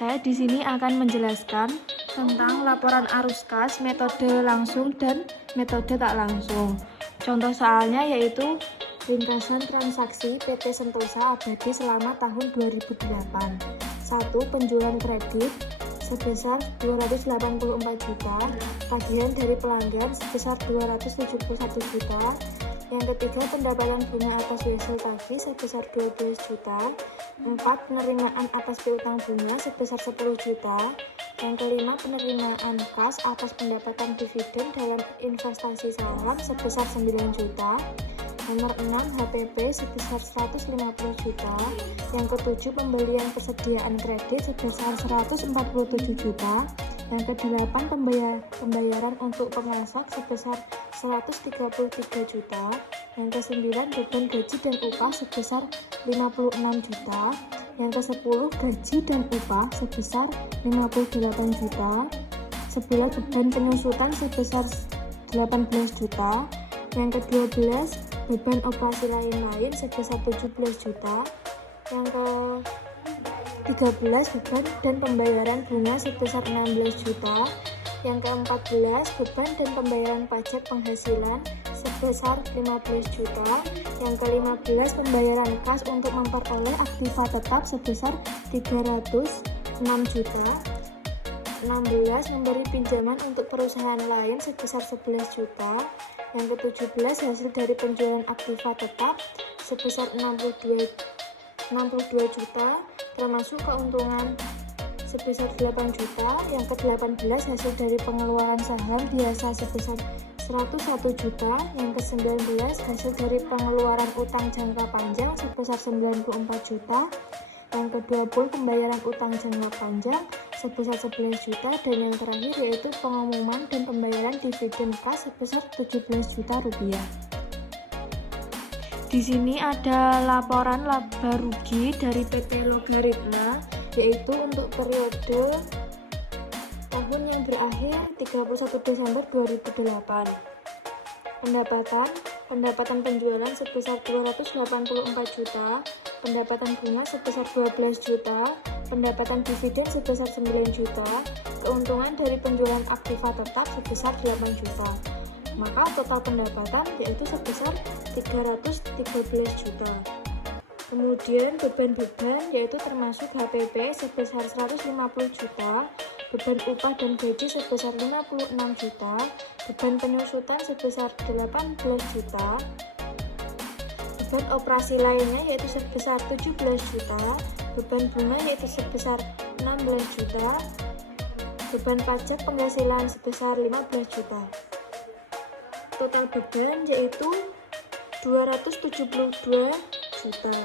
Saya di sini akan menjelaskan tentang laporan arus kas, metode langsung dan metode tak langsung. Contoh soalnya yaitu ringkasan transaksi PT Sentosa Abadi selama tahun 2008. 1. Penjualan kredit sebesar 284 juta, tagihan dari pelanggan sebesar 271 juta. Yang ketiga, pendapatan bunga atas wesel tagih sebesar 12 juta. 4. Penerimaan atas piutang bunga sebesar 10 juta. Yang kelima, penerimaan kas atas pendapatan dividen dalam investasi saham sebesar 9 juta. Nomor 6, HPP sebesar 150 juta. Yang ketujuh, pembelian persediaan kredit sebesar 147 juta. Yang kedelapan, pembayaran untuk pengasok sebesar 133 juta. Yang kesembilan, beban gaji dan upah sebesar 56 juta. Yang kesepuluh, gaji dan upah sebesar 58 juta. 11, beban penyusutan sebesar 18 juta. Yang ke-12, beban operasi lain-lain sebesar 17 juta. Yang ke-13, beban dan pembayaran bunga sebesar 16 juta. Yang ke-14, beban dan pembayaran pajak penghasilan sebesar 15 juta. Yang ke-15, pembayaran kas untuk memperoleh aktiva tetap sebesar 306 juta. 16, memberi pinjaman untuk perusahaan lain sebesar 11 juta. Yang ke-17, hasil dari penjualan aktiva tetap sebesar 62 juta, termasuk keuntungan sebesar 8 juta. Yang ke-18, hasil dari pengeluaran saham biasa sebesar 101 juta. Yang ke-19, hasil dari pengeluaran utang jangka panjang sebesar 94 juta. Yang ke-20, pembayaran utang jangka panjang sebesar 11 juta. Dan yang terakhir yaitu pengumuman dan pembayaran dividen kas sebesar 17 juta rupiah. Di sini ada laporan laba rugi dari PT Logaritma, yaitu untuk periode tahun yang berakhir 31 Desember 2008. Pendapatan penjualan sebesar 284 juta, pendapatan bunga sebesar 12 juta, pendapatan dividen sebesar 9 juta, keuntungan dari penjualan aktiva tetap sebesar 8 juta. Maka total pendapatan yaitu sebesar 313 juta. Kemudian beban-beban yaitu termasuk HPP sebesar 150 juta, beban upah dan gaji sebesar 56 juta, beban penyusutan sebesar 18 juta, beban operasi lainnya yaitu sebesar 17 juta, beban bunga yaitu sebesar 16 juta, beban pajak penghasilan sebesar 15 juta. Total beban yaitu 272 juta.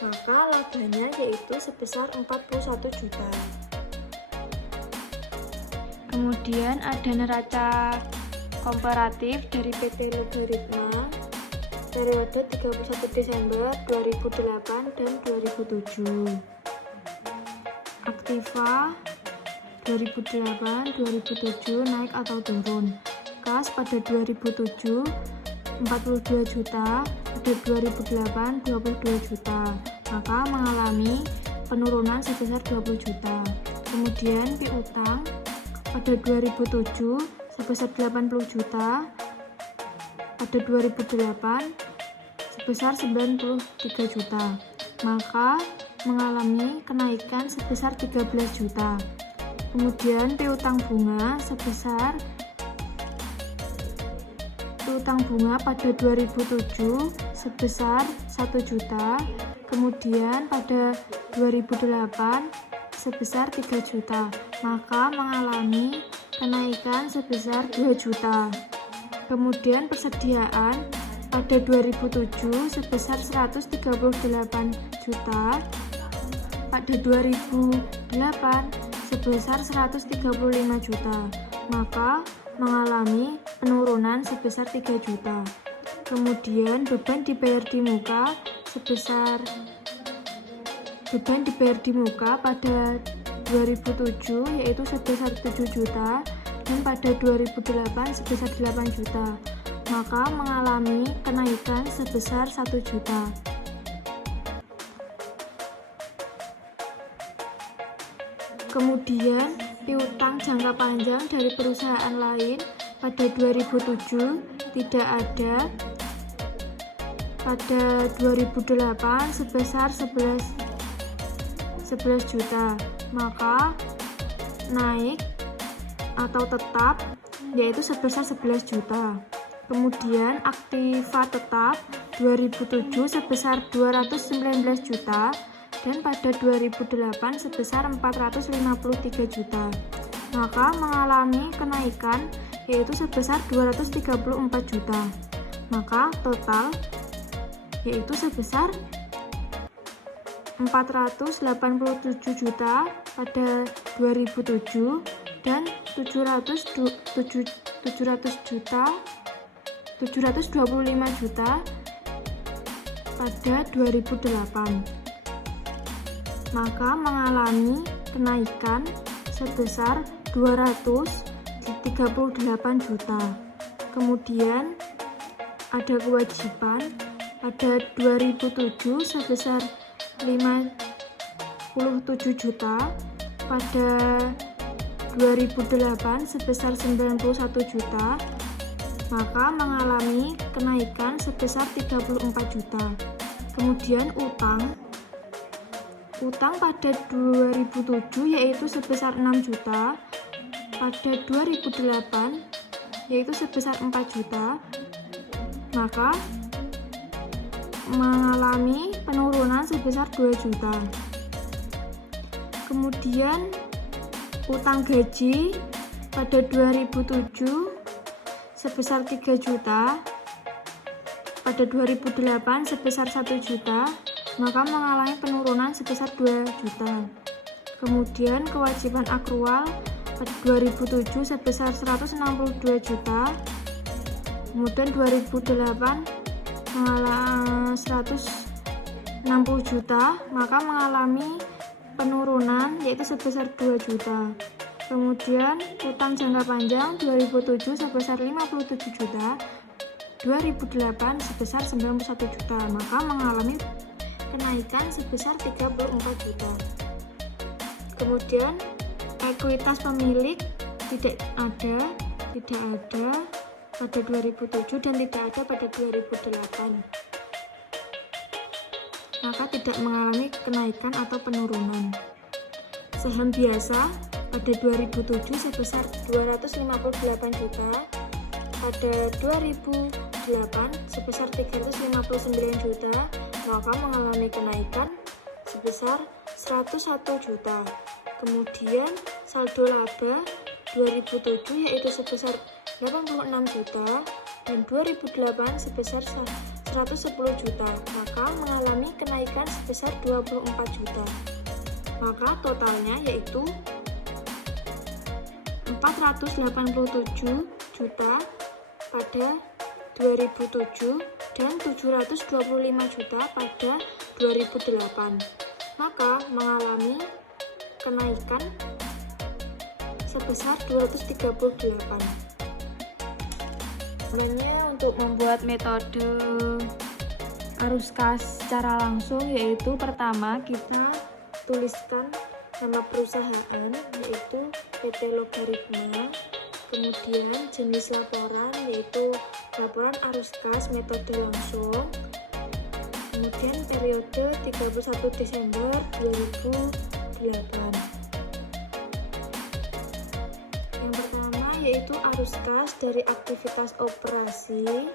Maka labanya yaitu sebesar 41 juta. Kemudian ada neraca komparatif dari PT Logaritma periode 31 Desember 2008 dan 2007. Aktiva 2008-2007 naik atau turun. Kas pada 2007 42 juta, pada 2008 22 juta, maka mengalami penurunan sebesar 20 juta. Kemudian piutang pada 2007 sebesar 80 juta, pada 2008 sebesar 93 juta, maka mengalami kenaikan sebesar 13 juta. Kemudian piutang bunga pada 2007 sebesar 1 juta, kemudian pada 2008 sebesar 3 juta, maka mengalami kenaikan sebesar 2 juta. Kemudian persediaan pada 2007 sebesar 138 juta, pada 2008 sebesar 135 juta, maka mengalami penurunan sebesar 3 juta. Kemudian beban dibayar di muka pada 2007 yaitu sebesar 7 juta dan pada 2008 sebesar 8 juta, maka mengalami kenaikan sebesar 1 juta. Kemudian piutang jangka panjang dari perusahaan lain pada 2007 tidak ada. Pada 2008 sebesar 11 juta, maka naik atau tetap yaitu sebesar 11 juta. Kemudian aktiva tetap 2007 sebesar 219 juta dan pada 2008 sebesar 453 juta. Maka mengalami kenaikan yaitu sebesar 234 juta. Maka total yaitu sebesar 487 juta pada 2007 dan 725 juta pada 2008. Maka mengalami kenaikan sebesar 238 juta. Kemudian ada kewajiban pada 2007 sebesar 57 juta, pada 2008 sebesar 91 juta, maka mengalami kenaikan sebesar 34 juta. Kemudian utang pada 2007 yaitu sebesar 6 juta, pada 2008 yaitu sebesar 4 juta, maka mengalami penurunan sebesar 2 juta. Kemudian utang gaji pada 2007 sebesar 3 juta, pada 2008 sebesar 1 juta, maka mengalami penurunan sebesar 2 juta. Kemudian kewajiban akrual pada 2007 sebesar 162 juta, kemudian 2008 mengalami 160 juta, maka mengalami penurunan yaitu sebesar 2 juta. Kemudian utang jangka panjang 2007 sebesar 57 juta, 2008 sebesar 91 juta, maka mengalami kenaikan sebesar 34 juta. Kemudian ekuitas pemilik tidak ada pada 2007 dan tidak ada pada 2008, maka tidak mengalami kenaikan atau penurunan. Saham biasa pada 2007 sebesar 258 juta, pada 2008 sebesar 359 juta, maka mengalami kenaikan sebesar 101 juta. Kemudian saldo laba 2007 yaitu sebesar 86 juta dan 2008 sebesar 110 juta, maka mengalami kenaikan sebesar 24 juta. Maka totalnya yaitu 487 juta pada 2007 dan 725 juta pada 2008, maka mengalami kenaikan sebesar 238. Sebenarnya untuk membuat metode arus kas secara langsung yaitu pertama kita tuliskan nama perusahaan yaitu PT Logaritma, kemudian jenis laporan yaitu laporan arus kas metode langsung, kemudian periode 31 Desember 2008. Yang pertama yaitu arus kas dari aktivitas operasi,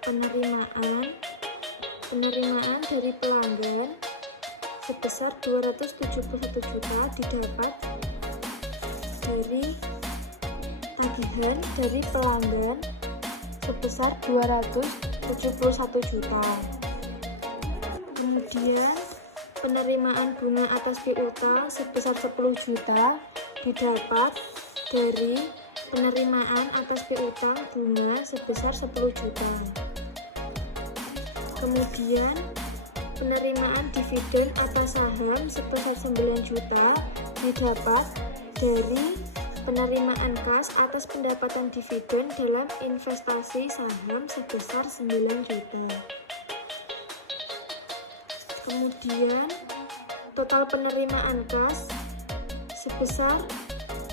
penerimaan dari pelanggan sebesar 271 juta didapat dari tagihan dari pelanggan sebesar 271 juta. Kemudian penerimaan bunga atas piutang sebesar 10 juta didapat dari penerimaan atas piutang bunga sebesar 10 juta. Kemudian penerimaan dividen atas saham sebesar 9 juta didapat dari penerimaan kas atas pendapatan dividen dalam investasi saham sebesar 9 juta. Kemudian total penerimaan kas sebesar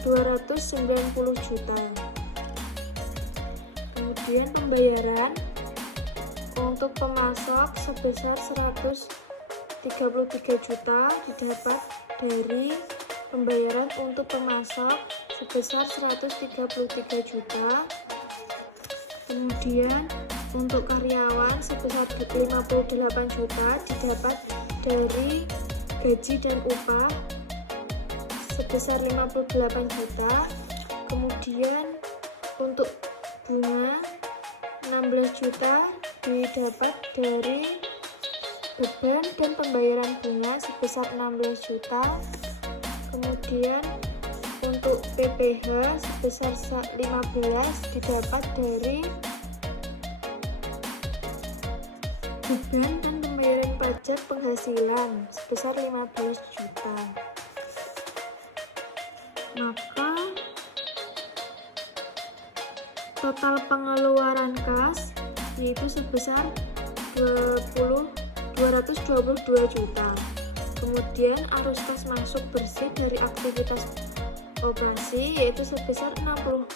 290 juta. Kemudian pembayaran untuk pemasok sebesar 133 juta didapat dari pembayaran untuk pemasok sebesar 133 juta. Kemudian untuk karyawan sebesar 58 juta didapat dari gaji dan upah sebesar 58 juta. Kemudian untuk bunga 16 juta didapat dari beban dan pembayaran bunga sebesar 16 juta. Kemudian untuk PPh sebesar 15 didapat dari beban dan pembayaran pajak penghasilan sebesar 15 juta. Maka total pengeluaran kas yaitu sebesar 222 juta. Kemudian arus kas masuk bersih dari aktivitas operasi yaitu sebesar 68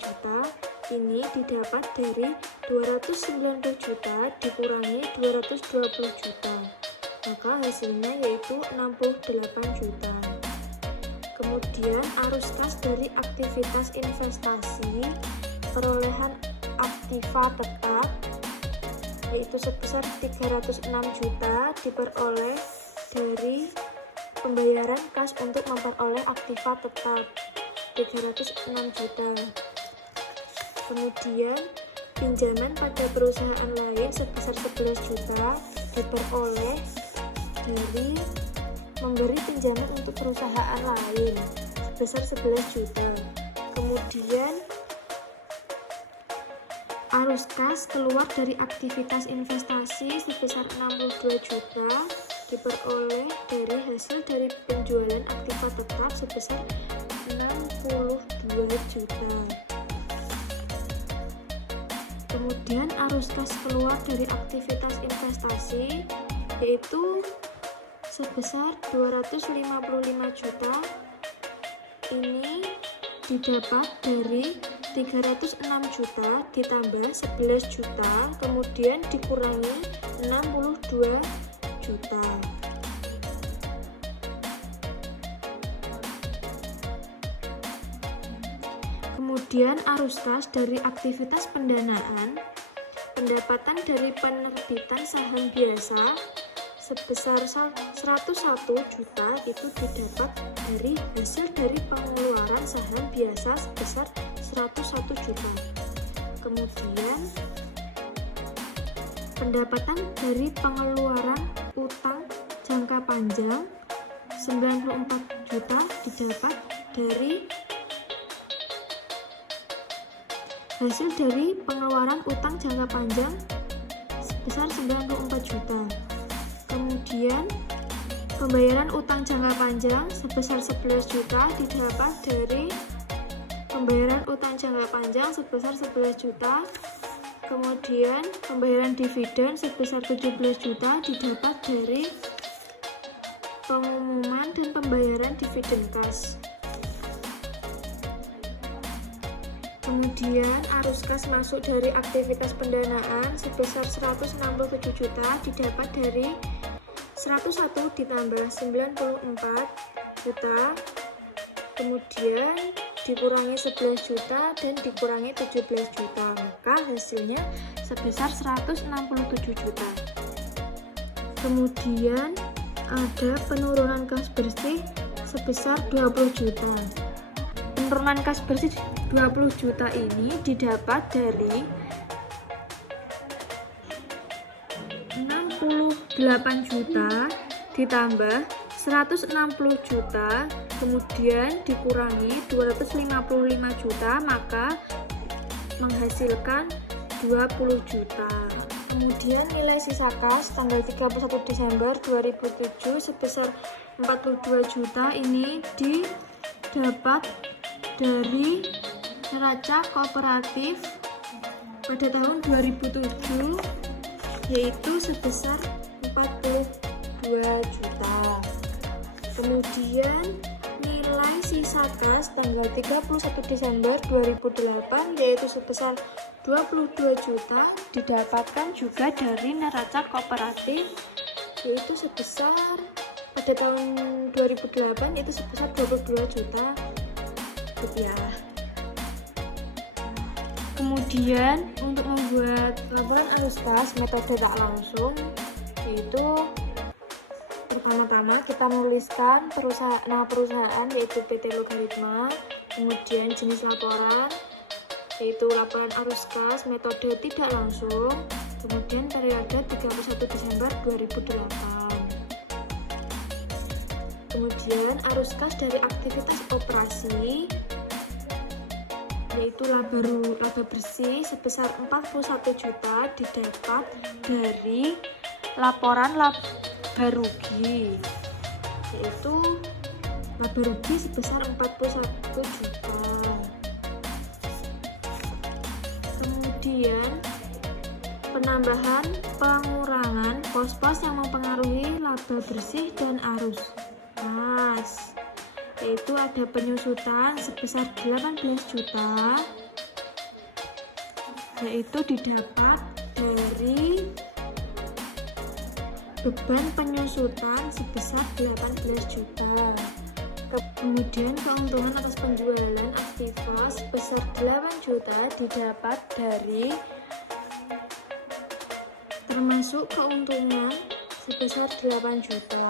juta. Ini didapat dari 290 juta dikurangi 220 juta. Maka hasilnya yaitu 68 juta. Kemudian arus kas dari aktivitas investasi perolehan aktiva tetap yaitu sebesar 306 juta diperoleh dari pembayaran kas untuk memperoleh aktiva tetap 306 juta. Kemudian pinjaman pada perusahaan lain sebesar 11 juta diperoleh dari memberi pinjaman untuk perusahaan lain sebesar 11 juta. Kemudian arus kas keluar dari aktivitas investasi sebesar 62 juta diperoleh dari hasil dari penjualan aktiva tetap sebesar 62 juta. Kemudian arus kas keluar dari aktivitas investasi yaitu sebesar 255 juta. Ini didapat dari 306 juta ditambah 11 juta kemudian dikurangi 62 juta. Kemudian arus kas dari aktivitas pendanaan, pendapatan dari penerbitan saham biasa sebesar 101 juta itu didapat dari hasil dari pengeluaran saham biasa sebesar 101 juta. Kemudian pendapatan dari pengeluaran utang jangka panjang 94 juta didapat dari hasil dari pengeluaran utang jangka panjang sebesar 94 juta. Kemudian pembayaran utang jangka panjang sebesar 11 juta didapat dari pembayaran utang jangka panjang sebesar 11 juta. Kemudian pembayaran dividen sebesar 17 juta didapat dari pengumuman dan pembayaran dividen kas. Kemudian arus kas masuk dari aktivitas pendanaan sebesar 167 juta didapat dari 101 ditambah 94 juta, kemudian dikurangi 11 juta dan dikurangi 17 juta, maka hasilnya sebesar 167 juta. Kemudian ada penurunan kas bersih sebesar 20 juta. Penurunan kas bersih 20 juta ini didapat dari 68 juta ditambah 160 juta kemudian dikurangi 255 juta, maka menghasilkan 20 juta. Kemudian nilai sisa kas tanggal 31 Desember 2007 sebesar 42 juta ini didapat dari neraca kooperatif pada tahun 2007 yaitu sebesar 42 juta. Kemudian nilai sisa kas tanggal 31 Desember 2008 yaitu sebesar 22 juta didapatkan juga dari neraca kooperatif, yaitu sebesar pada tahun 2008 itu sebesar 22 juta rupiah. Kemudian untuk membuat laporan arus kas metode tak langsung, yaitu pertama-tama kita menuliskan nama perusahaan yaitu PT Logaritma, kemudian jenis laporan yaitu laporan arus kas metode tidak langsung, kemudian periode 31 Desember 2008. Kemudian arus kas dari aktivitas operasi yaitu laba bersih sebesar 41 juta didapat dari laporan laba rugi, yaitu laba rugi sebesar 41 juta. Kemudian penambahan pengurangan pos-pos yang mempengaruhi laba bersih dan arus kas, yaitu ada penyusutan sebesar 18 juta, yaitu didapat dari beban penyusutan sebesar 18 juta. Kemudian keuntungan atas penjualan aktiva sebesar 8 juta didapat dari termasuk keuntungan sebesar 8 juta.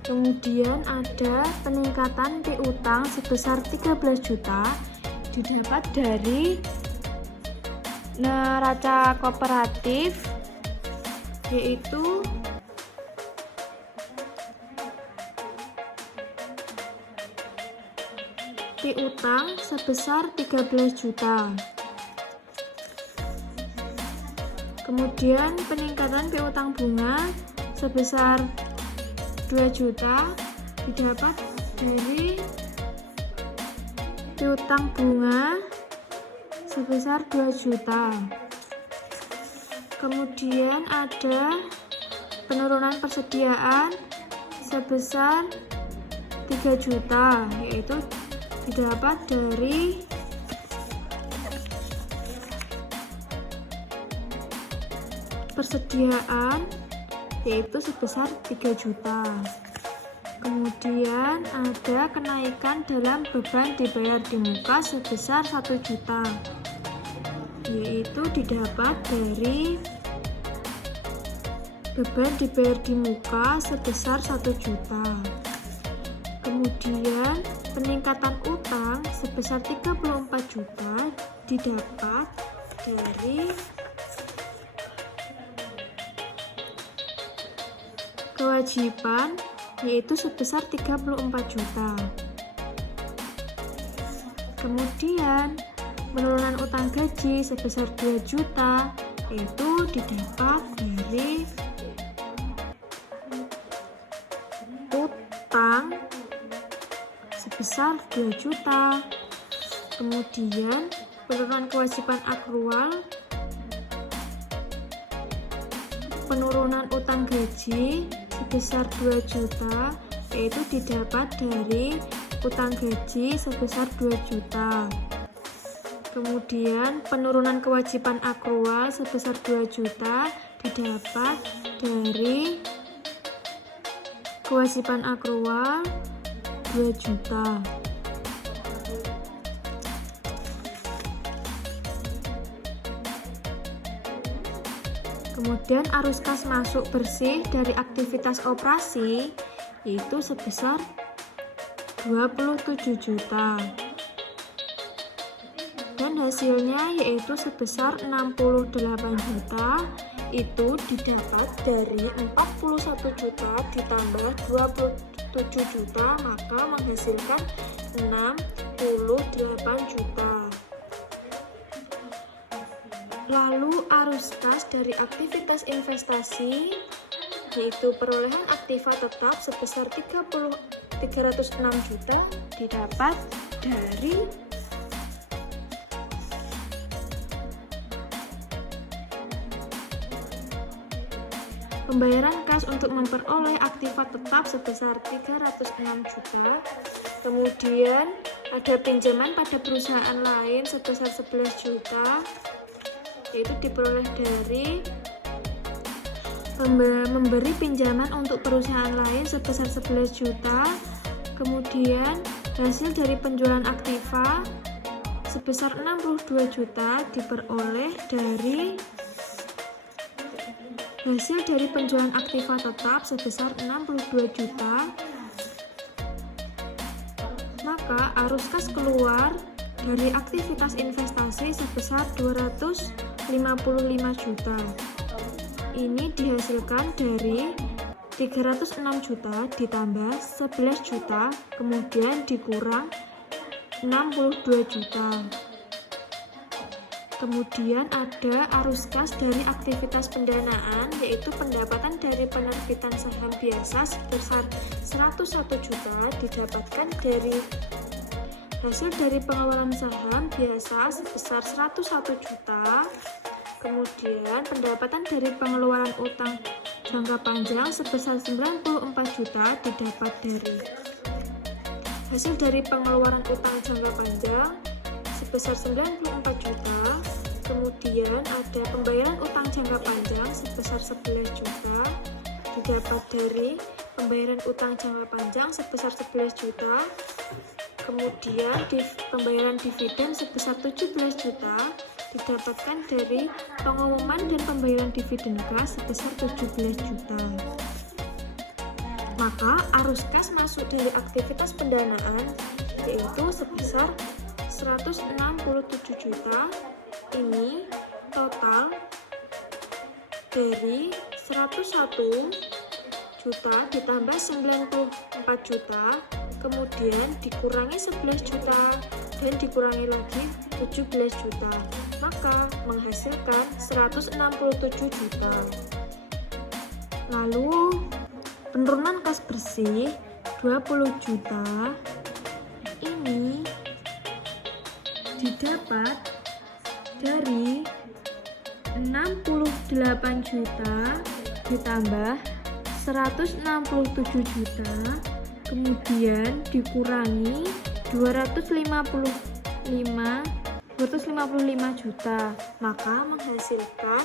Kemudian ada peningkatan piutang sebesar 13 juta didapat dari neraca kooperatif, yaitu piutang sebesar 13 juta. Kemudian peningkatan piutang bunga sebesar 2 juta didapat dari piutang bunga sebesar 2 juta. Kemudian ada penurunan persediaan sebesar 3 juta, yaitu didapat dari persediaan yaitu sebesar 3 juta. Kemudian ada kenaikan dalam beban dibayar di muka sebesar 1 juta, yaitu didapat dari beban dibayar di muka sebesar 1 juta. Kemudian peningkatan utang sebesar 34 juta didapat dari kewajiban yaitu sebesar 34 juta. Kemudian penurunan utang gaji sebesar 2 juta yaitu didapat dari utang sebesar 2 juta. Kemudian penurunan kewajiban akrual, penurunan utang gaji sebesar 2 juta yaitu didapat dari utang gaji sebesar 2 juta. Kemudian penurunan kewajiban akrual sebesar 2 juta didapat dari kewajiban akrual 2 juta. Kemudian arus kas masuk bersih dari aktivitas operasi yaitu sebesar 27 juta. Dan hasilnya yaitu sebesar 68 juta, itu didapat dari 41 juta ditambah 27 juta, maka menghasilkan 68 juta. Lalu arus kas dari aktivitas investasi yaitu perolehan aktiva tetap sebesar 306 juta didapat dari Pembayaran kas untuk memperoleh aktiva tetap sebesar 306 juta. Kemudian ada pinjaman pada perusahaan lain sebesar 11 juta, yaitu diperoleh dari memberi pinjaman untuk perusahaan lain sebesar 11 juta. Kemudian hasil dari penjualan aktiva sebesar 62 juta diperoleh dari hasil dari penjualan aktiva tetap sebesar 62 juta. Maka arus kas keluar dari aktivitas investasi sebesar 255 juta. Ini dihasilkan dari 306 juta ditambah 11 juta, kemudian dikurang 62 juta. Kemudian ada arus kas dari aktivitas pendanaan, yaitu pendapatan dari penerbitan saham biasa sebesar 101 juta didapatkan dari hasil dari pengeluaran saham biasa sebesar 101 juta. Kemudian pendapatan dari pengeluaran utang jangka panjang sebesar 94 juta didapat dari hasil dari pengeluaran utang jangka panjang sebesar 94 juta. Kemudian ada pembayaran utang jangka panjang sebesar 11 juta didapat dari pembayaran utang jangka panjang sebesar 11 juta. Kemudian pembayaran dividen sebesar 17 juta didapatkan dari pengumuman dan pembayaran dividen kas sebesar 17 juta. Maka arus kas masuk dari aktivitas pendanaan yaitu sebesar 167 juta. Ini total dari 101 juta ditambah 94 juta, kemudian dikurangi 11 juta dan dikurangi lagi 17 juta, maka menghasilkan 167 juta. Lalu penurunan kas bersih 20 juta ini didapat dari 68 juta ditambah 167 juta, kemudian dikurangi 255 juta, maka menghasilkan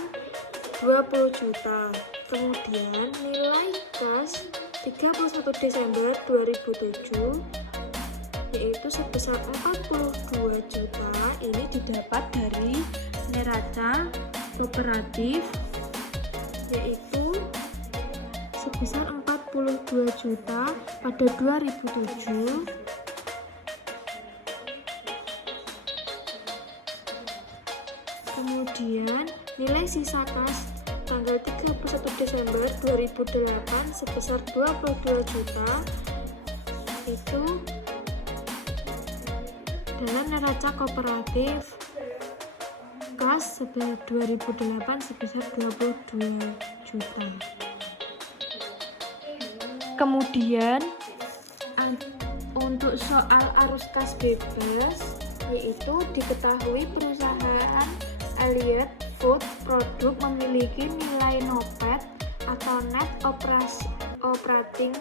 20 juta. Kemudian nilai kas 31 Desember 2007 yaitu sebesar 42 juta. Ini didapat dari neraca kooperatif yaitu sebesar 42 juta pada 2007. Kemudian nilai sisa kas tanggal 31 Desember 2008 sebesar 22 juta itu dalam neraca kooperatif kas 2008 sebesar 22 juta. Kemudian untuk soal arus kas bebas yaitu diketahui perusahaan Elliott Food Product memiliki nilai NOPAT atau Net Operating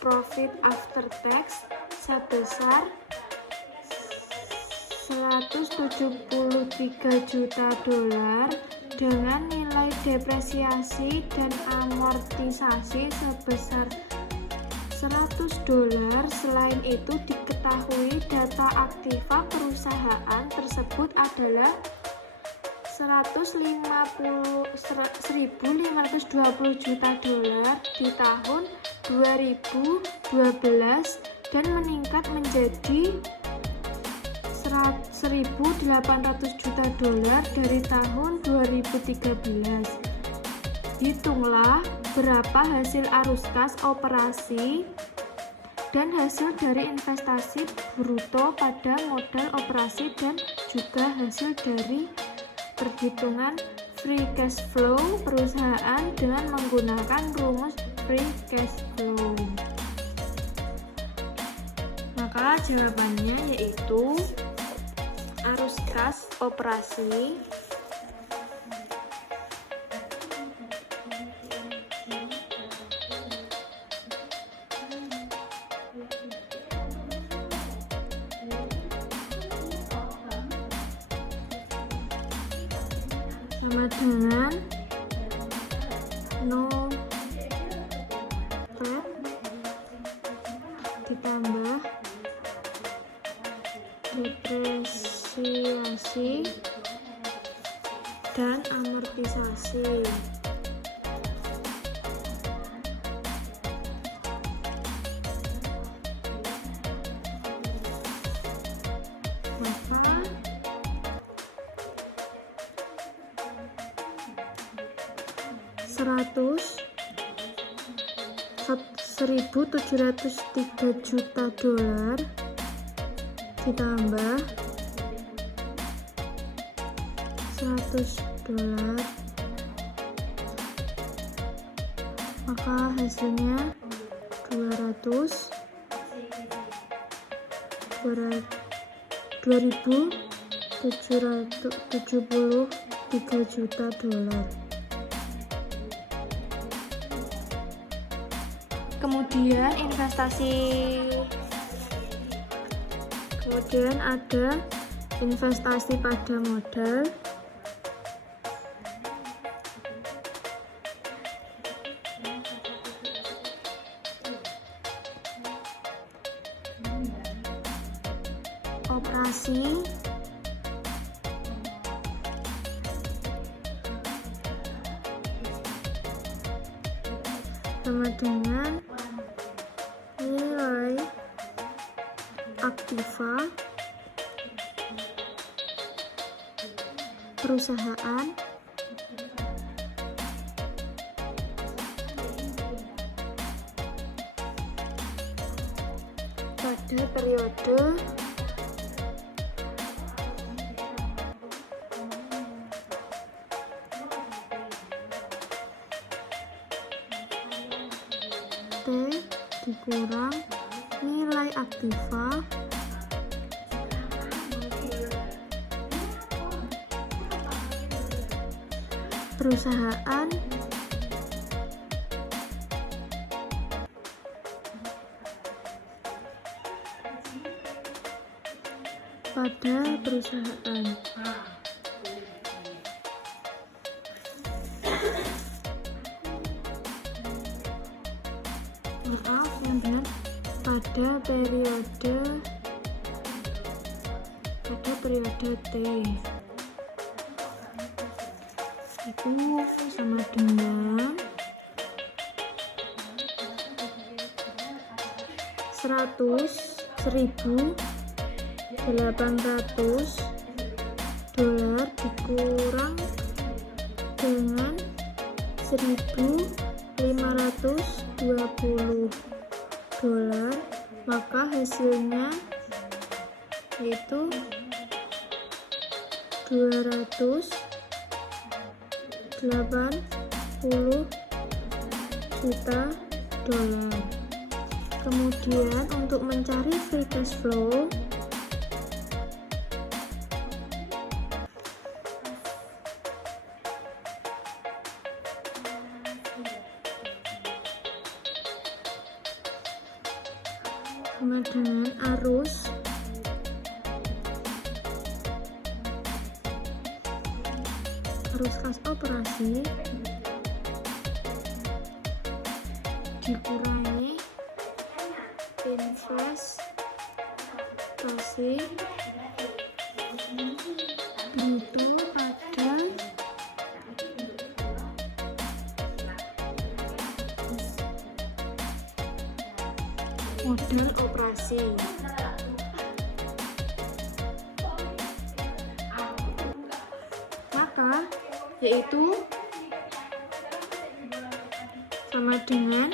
Profit After Tax sebesar 173 juta dolar dengan nilai depresiasi dan amortisasi sebesar 100 dolar. Selain itu diketahui data aktiva perusahaan tersebut adalah 1.520 juta dolar di tahun 2012 dan meningkat menjadi 1.800 juta dolar dari tahun 2013. Hitunglah berapa hasil arus kas operasi dan hasil dari investasi bruto pada modal operasi dan juga hasil dari perhitungan free cash flow perusahaan dengan menggunakan rumus free cash flow. Maka jawabannya yaitu arus kas operasi sama dengan no rate ditambah depresiasi dan amortisasi. Maka 1.703 juta dolar ditambah 100 dolar, maka hasilnya 2.773 juta dolar. Kemudian ada investasi pada modal, operasi, sama dengan nilai aktiva perusahaan pada periode T dikurang nilai aktiva perusahaan pada perusahaan. Maaf, yang benar pada periode T itu sama dengan 1.800 dolar dikurang dengan 1.520 dolar, maka hasilnya yaitu 280 juta dolar. Kemudian untuk mencari free cash flow, sama dengan arus kas operasi dikurangi investasi bruto pada modal operasi. Maka yaitu sama dengan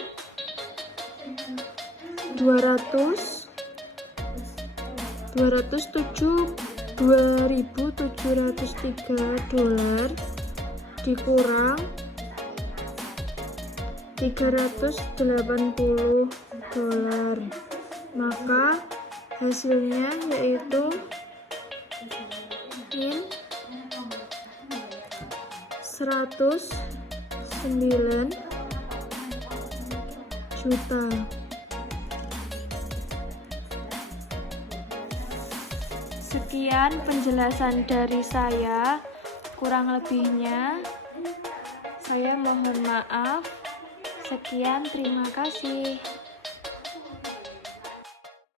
207.703 dolar dikurang 380 dolar, maka hasilnya yaitu 109 juta. Sekian penjelasan dari saya. Kurang lebihnya, saya mohon maaf. Sekian, terima kasih.